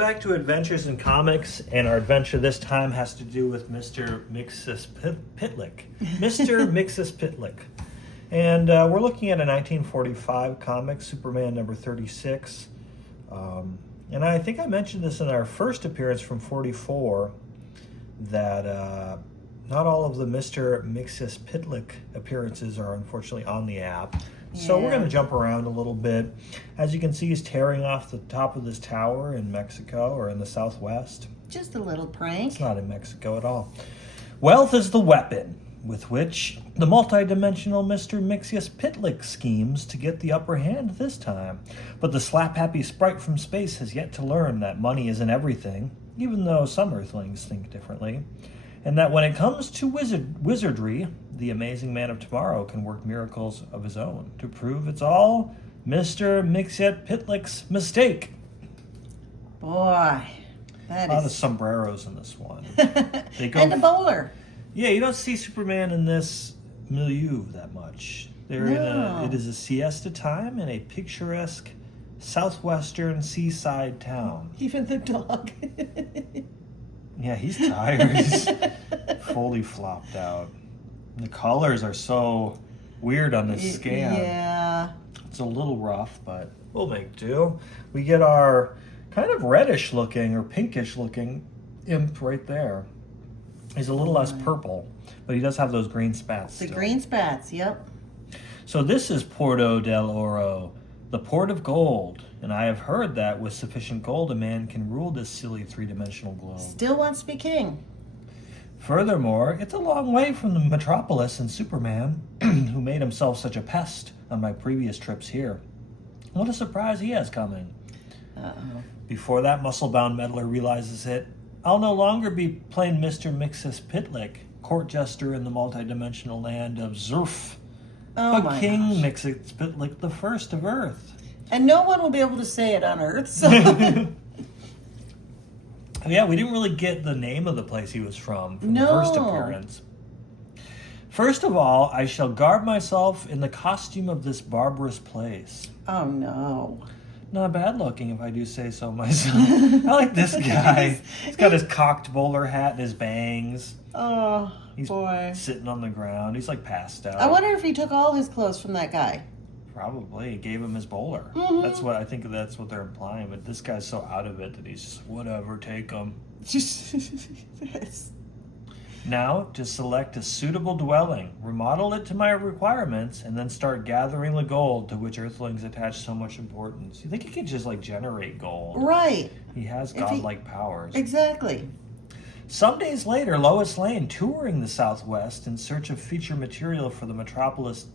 back to Adventures in Comics, and our adventure this time has to do with Mr. Mxyzptlk. Mr. Mxyzptlk. And we're looking at a 1945 comic, Superman number 36. And I think I mentioned this in our first appearance from 44, that not all of the Mr. Mxyzptlk appearances are unfortunately on the app. So we're going to jump around a little bit. As you can see, he's tearing off the top of this tower in Mexico, or in the Southwest. Just a little prank. It's not in Mexico at all. Wealth is the weapon with which the multi-dimensional Mr. Mxyzptlk schemes to get the upper hand this time. But the slap-happy sprite from space has yet to learn that money isn't everything, even though some Earthlings think differently. And that when it comes to wizardry, the amazing man of tomorrow can work miracles of his own to prove it's all Mr. Mxyzptlk's mistake. Boy, that a lot of sombreros in this one. They go and a bowler. Yeah, you don't see Superman in this milieu that much. It is a siesta time in a picturesque southwestern seaside town. Even the dog. Yeah, he's tired. He's fully flopped out. The colors are so weird on this scan. Yeah. It's a little rough, but we'll make do. We get our kind of reddish looking or pinkish looking imp right there. He's a little less purple, but he does have those green spats The still. green spats, yep. So this is Puerto del Oro, the port of gold. And I have heard that with sufficient gold, a man can rule this silly three-dimensional globe. Still wants to be king. Furthermore, it's a long way from the metropolis and Superman, who made himself such a pest on my previous trips here. What a surprise he has coming. Uh-oh. Before that muscle-bound meddler realizes it, I'll no longer be plain Mr. Mxyzptlk, court jester in the multidimensional land of Zurf, but King Mxyzptlk the First of Earth. And no one will be able to say it on Earth, so... Yeah, we didn't really get the name of the place he was from the first appearance. First of all, I shall garb myself in the costume of this barbarous place. Oh, no. Not bad looking, if I do say so myself. I like this guy. He's got his cocked bowler hat and his bangs. Oh, He's boy. sitting on the ground. He's like passed out. I wonder if he took all his clothes from that guy. Probably. He gave him his bowler. Mm-hmm. That's what they're implying. But this guy's so out of it that he's just, whatever, take him. Yes. Now, to select a suitable dwelling, remodel it to my requirements, and then start gathering the gold to which Earthlings attach so much importance. You think he could just, generate gold? Right. He has godlike powers. Exactly. Some days later, Lois Lane, touring the Southwest in search of feature material for the Metropolis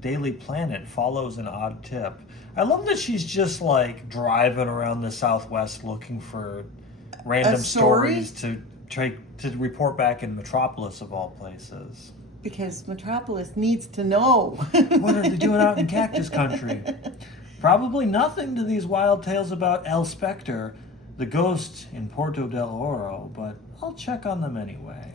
Daily Planet, follows an odd tip. I love that she's just, driving around the Southwest looking for random stories to report back in Metropolis, of all places. Because Metropolis needs to know. What are they doing out in Cactus Country? Probably nothing to these wild tales about El Spectre, the ghost in Puerto del Oro, but I'll check on them anyway.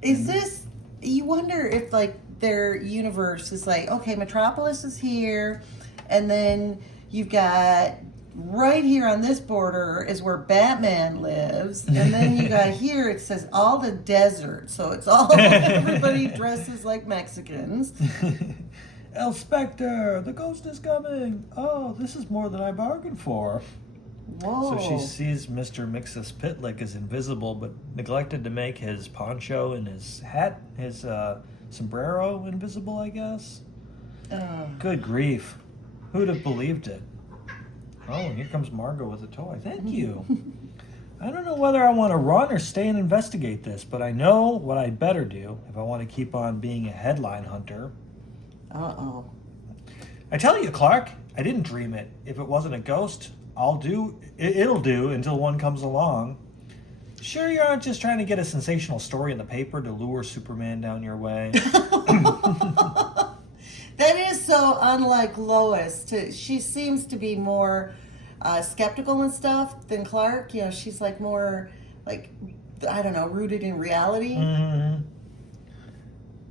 Is this... You wonder if, their universe is okay, Metropolis is here, and then you've got... Right here on this border is where Batman lives, and then you got here, it says all the desert, so it's all, everybody dresses like Mexicans. El Spectre, the ghost is coming. Oh, this is more than I bargained for. Whoa. So she sees Mr. Mxyzptlk is invisible, but neglected to make his poncho and his hat, his sombrero invisible, I guess. Good grief. Who'd have believed it? Oh, and here comes Margot with a toy. Thank you. I don't know whether I want to run or stay and investigate this, but I know what I'd better do if I want to keep on being a headline hunter. Uh-oh. I tell you, Clark, I didn't dream it. If it wasn't a ghost, it'll do until one comes along. Sure you aren't just trying to get a sensational story in the paper to lure Superman down your way? That is so unlike Lois. She seems to be more skeptical and stuff than Clark. She's more, I don't know, rooted in reality. Mm-hmm.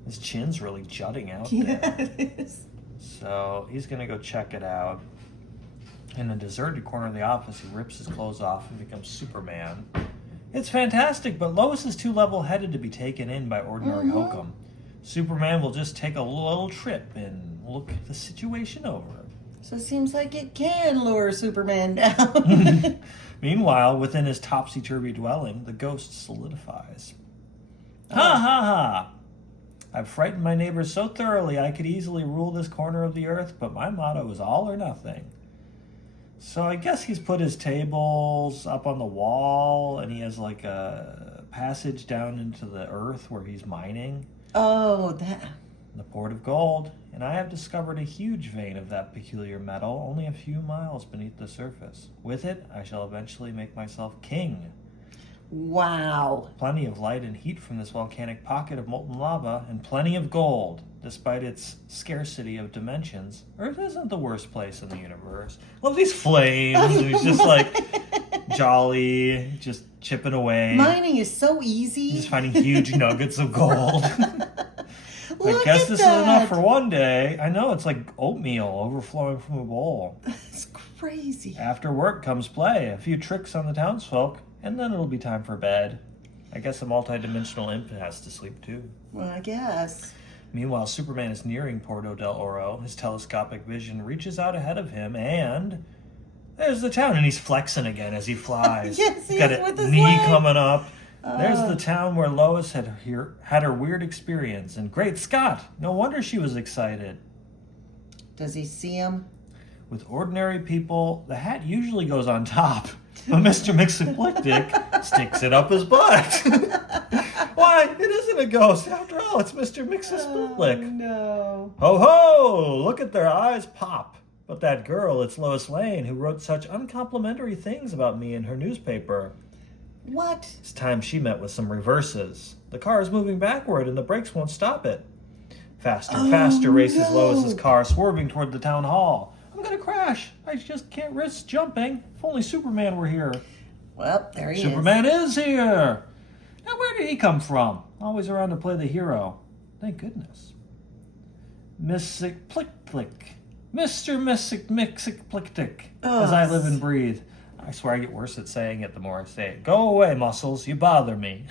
His chin's really jutting out there. Yeah, it is. So he's going to go check it out. In a deserted corner of the office, he rips his clothes off and becomes Superman. It's fantastic, but Lois is too level-headed to be taken in by ordinary hokum. Superman will just take a little trip and look the situation over. So it seems like it can lure Superman down. Meanwhile, within his topsy-turvy dwelling, the ghost solidifies. Ha ha ha! I've frightened my neighbors so thoroughly I could easily rule this corner of the earth, but my motto is all or nothing. So I guess he's put his tables up on the wall, and he has like a passage down into the earth where he's mining. Oh, that... The port of gold, and I have discovered a huge vein of that peculiar metal only a few miles beneath the surface. With it, I shall eventually make myself king. Wow. Plenty of light and heat from this volcanic pocket of molten lava, and plenty of gold. Despite its scarcity of dimensions, Earth isn't the worst place in the universe. Love these flames. He's just like jolly, just chipping away. Mining is so easy. Just finding huge nuggets of gold. I Look guess at this that. is enough for one day. I know, it's like oatmeal overflowing from a bowl. That's crazy. After work comes play, a few tricks on the townsfolk, and then it'll be time for bed. I guess a multi-dimensional imp has to sleep too. Well, I guess. Meanwhile, Superman is nearing Porto del Oro. His telescopic vision reaches out ahead of him, and there's the town. And he's flexing again as he flies. Yes, he He's got is a with his knee leg. coming up. There's the town where Lois had her weird experience. And great Scott, no wonder she was excited. Does he see him? With ordinary people, the hat usually goes on top. But Mr. Mxyzptlk sticks it up his butt. Why? It isn't a ghost. After all, it's Mr. Mxyzptlk. Oh, no. Ho ho! Look at their eyes pop. But that girl, it's Lois Lane, who wrote such uncomplimentary things about me in her newspaper. What? It's time she met with some reverses. The car is moving backward and the brakes won't stop it. Faster, faster races no. Lois's car, swerving toward the town hall. I'm gonna crash. I just can't risk jumping. If only Superman were here. Well, there he Superman is here! Now where did he come from? Always around to play the hero. Thank goodness. Mxyzptlk. Mr. Mxyzptlk. As I live and breathe. I swear I get worse at saying it the more I say it. Go away, muscles. You bother me.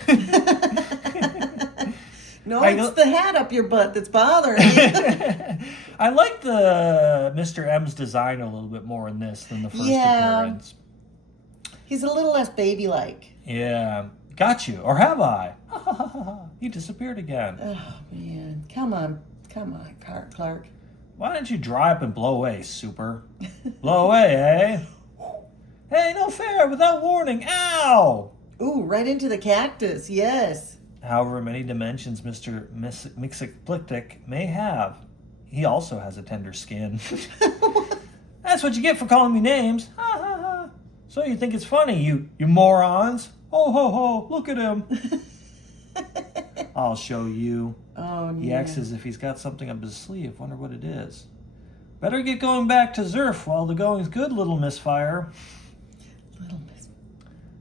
No, it's the hat up your butt that's bothering you. I like the Mr. M's design a little bit more in this than the first appearance. He's a little less baby-like. Yeah. Got you. Or have I? He disappeared again. Oh, man. Come on, Clark. Why don't you dry up and blow away, Super? Blow away, eh? Hey, no fair, without warning. Ow! Ooh, right into the cactus, yes. However many dimensions Mr. Mxyzptlk may have, he also has a tender skin. That's what you get for calling me names. Ha ha ha. So you think it's funny, you morons? Ho ho ho, look at him. I'll show you. Oh, no. He acts as if he's got something up his sleeve. Wonder what it is. Better get going back to Zerf while the going's good, little misfire. Little miss.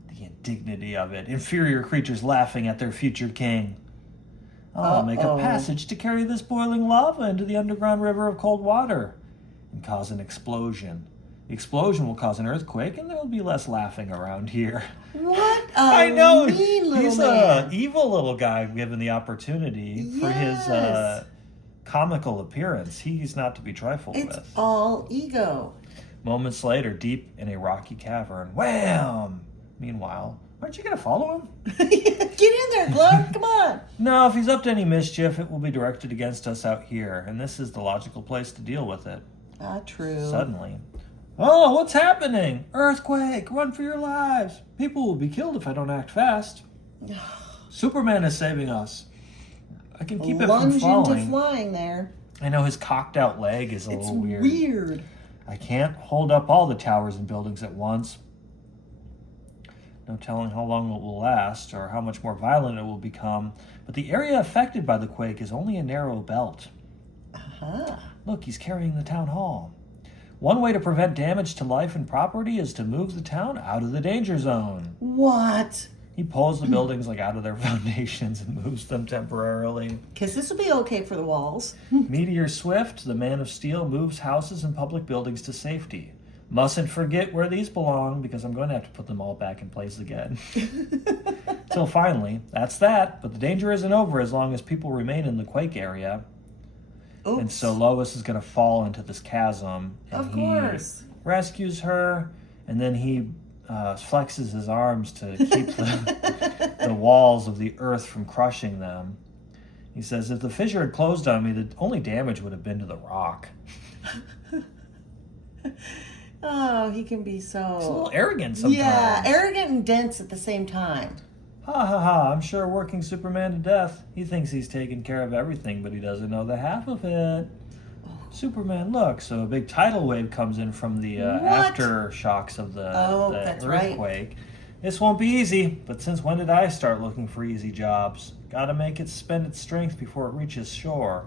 The indignity of it. Inferior creatures laughing at their future king. I'll make a passage to carry this boiling lava into the underground river of cold water and cause an explosion. The explosion will cause an earthquake, and there will be less laughing around here. What a I know. mean little He's man. an evil little guy given the opportunity for his Yes. comical appearance. He's not to be trifled It's with. all ego. Moments later, deep in a rocky cavern, wham! Meanwhile, aren't you going to follow him? Get in there, Clark. Come on. No, if he's up to any mischief, it will be directed against us out here, and this is the logical place to deal with it. Ah, true. Suddenly. Oh, what's happening? Earthquake! Run for your lives! People will be killed if I don't act fast. Superman is saving us. I can keep it from Lunge falling. into flying there. I know his cocked out leg is a It's little weird. weird. I can't hold up all the towers and buildings at once. No telling how long it will last or how much more violent it will become, but the area affected by the quake is only a narrow belt. Uh-huh. Look, he's carrying the town hall. One way to prevent damage to life and property is to move the town out of the danger zone. What? He pulls the buildings out of their foundations and moves them temporarily. Because this will be okay for the walls. Meteor Swift, the Man of Steel, moves houses and public buildings to safety. Mustn't forget where these belong, because I'm going to have to put them all back in place again. Till finally, that's that, but the danger isn't over as long as people remain in the quake area. Oops. And so Lois is going to fall into this chasm. And Of course. He rescues her, and then he flexes his arms to keep the walls of the earth from crushing them. He says, if the fissure had closed on me, the only damage would have been to the rock. Oh, he can be so... He's a little arrogant sometimes. Yeah, arrogant and dense at the same time. Ha ha ha, I'm sure working Superman to death. He thinks he's taking care of everything, but he doesn't know the half of it. Superman, look, so a big tidal wave comes in from the aftershocks of the that's earthquake. Right. This won't be easy, but since when did I start looking for easy jobs? Gotta make it spend its strength before it reaches shore.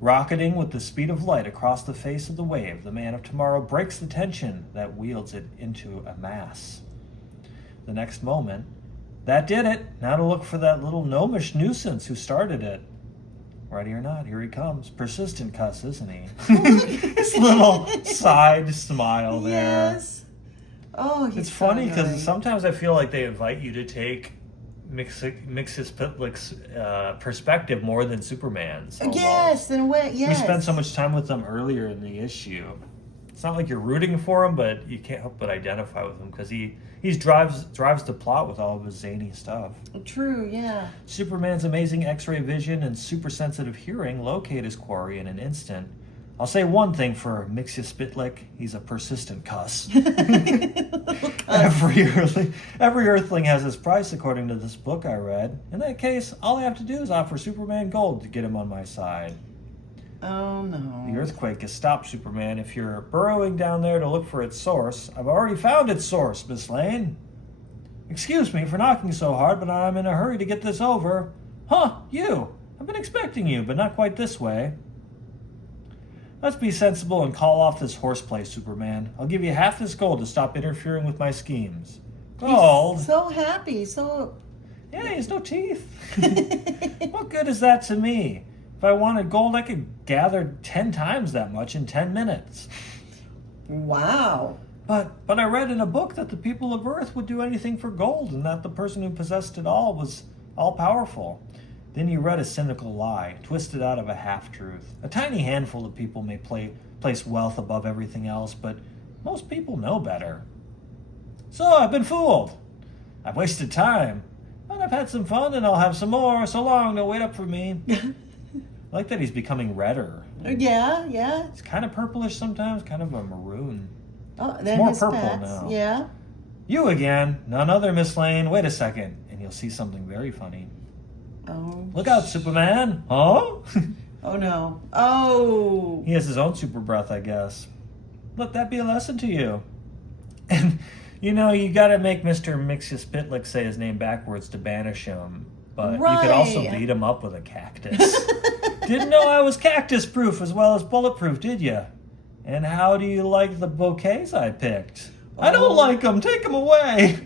Rocketing with the speed of light across the face of the wave, the Man of Tomorrow breaks the tension that wields it into a mass. The next moment, that did it. Now to look for that little gnomish nuisance who started it. Ready or not, here he comes. Persistent cuss, isn't he? This little side smile there. Yes. Oh, he's It's funny because because sometimes I feel like they invite you to take Mxyzptlk's perspective more than Superman's. Almost. Yes, in a way, yes. We spent so much time with them earlier in the issue. It's not like you're rooting for him, but you can't help but identify with him because he drives the plot with all of his zany stuff. True, yeah. Superman's amazing X-ray vision and super sensitive hearing locate his quarry in an instant. I'll say one thing for Mxyzptlk, he's a persistent cuss. Every Earthling has his price according to this book I read. In that case, all I have to do is offer Superman gold to get him on my side. Oh no. The earthquake has stopped, Superman. If you're burrowing down there to look for its source, I've already found its source, Miss Lane. Excuse me for knocking so hard, but I'm in a hurry to get this over. Huh, you. I've been expecting you, but not quite this way. Let's be sensible and call off this horseplay, Superman. I'll give you half this gold to stop interfering with my schemes. Gold? He's so happy, so... Yeah, he has no teeth. What good is that to me? If I wanted gold, I could gather 10 times that much in 10 minutes. Wow. But I read in a book that the people of Earth would do anything for gold and that the person who possessed it all was all-powerful. Then you read a cynical lie, twisted out of a half-truth. A tiny handful of people may place wealth above everything else, but most people know better. So I've been fooled. I've wasted time. But I've had some fun and I'll have some more. So long, don't wait up for me. I like that he's becoming redder. Yeah. It's kind of purplish sometimes, kind of a maroon. Oh, It's then more his purple pets. now. Yeah. You again, none other, Miss Lane. Wait a second, and you'll see something very funny. Oh. Look out, Superman. Huh? Oh no. Oh. He has his own super breath, I guess. Let that be a lesson to you. And, you know, you got to make Mr. Mxyzptlk say his name backwards to banish him. But you could also beat him up with a cactus. Didn't know I was cactus-proof as well as bulletproof, did you? And how do you like the bouquets I picked? I don't like them. Take them away.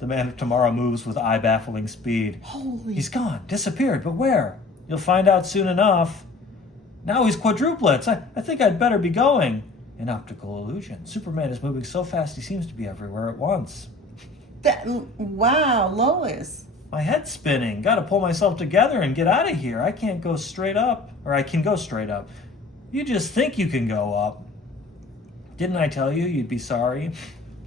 The Man of Tomorrow moves with eye-baffling speed. Holy. He's gone. Disappeared. But where? You'll find out soon enough. Now he's quadruplets. I think I'd better be going. An optical illusion. Superman is moving so fast he seems to be everywhere at once. Wow, Lois. My head's spinning. Gotta pull myself together and get out of here. I can't go straight up. Or I can go straight up. You just think you can go up. Didn't I tell you you'd be sorry?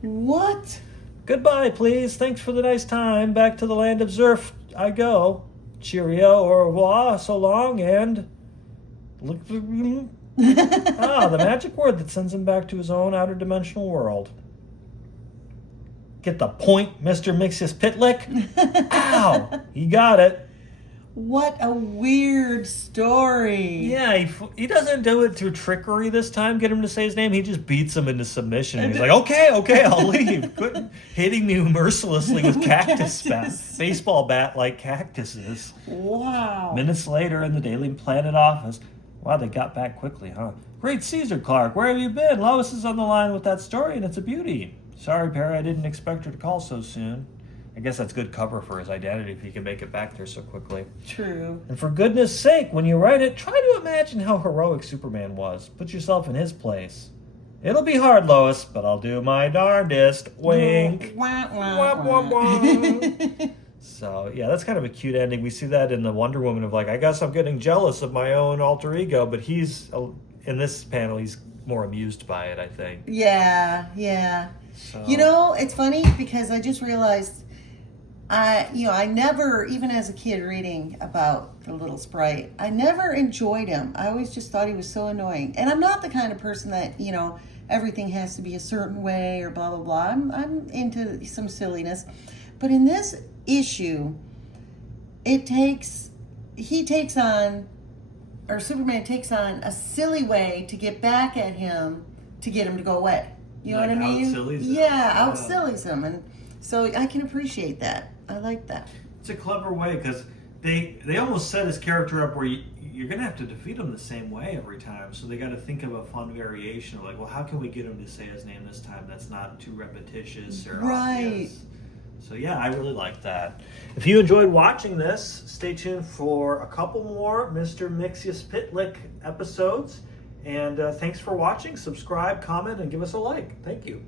What? Goodbye, please. Thanks for the nice time. Back to the land of Zerf I go. Cheerio, au revoir, so long, and... the magic word that sends him back to his own outer dimensional world. Get the point, Mr. Mxyzptlk? Ow! He got it. What a weird story. Yeah, he doesn't do it through trickery this time, get him to say his name. He just beats him into submission. And he's like, okay, I'll leave. Quit hitting me mercilessly with baseball bat-like cactuses. Wow. Minutes later in the Daily Planet office. Wow, they got back quickly, huh? Great Caesar, Clark, where have you been? Lois is on the line with that story, and it's a beauty. Sorry, Perry, I didn't expect her to call so soon. I guess that's good cover for his identity if he can make it back there so quickly. True. And for goodness sake, when you write it, try to imagine how heroic Superman was. Put yourself in his place. It'll be hard, Lois, but I'll do my darndest. Wink. Wah, wah, Wah, wah, wah. wah. So, yeah, that's kind of a cute ending. We see that in the Wonder Woman of like, I guess I'm getting jealous of my own alter ego, but he's, in this panel, he's more amused by it, I think. Yeah, yeah. So, You know, it's funny because I just realized I never, even as a kid reading about the little sprite, I never enjoyed him. I always just thought he was so annoying. And I'm not the kind of person that, everything has to be a certain way or blah, blah, blah. I'm into some silliness. But in this issue, Superman takes on a silly way to get back at him to get him to go away. You know like what I mean? out-sillies him. Yeah, out-sillies him. And so I can appreciate that. I like that. it's a clever way because they almost set his character up where you're going to have to defeat him the same way every time. So they got to think of a fun variation of like, well, how can we get him to say his name this time that's not too repetitious or Right. obvious? So yeah, I really like that. If you enjoyed watching this, stay tuned for a couple more Mr. Mxyzptlk episodes. And thanks for watching. Subscribe, comment, and give us a like. Thank you.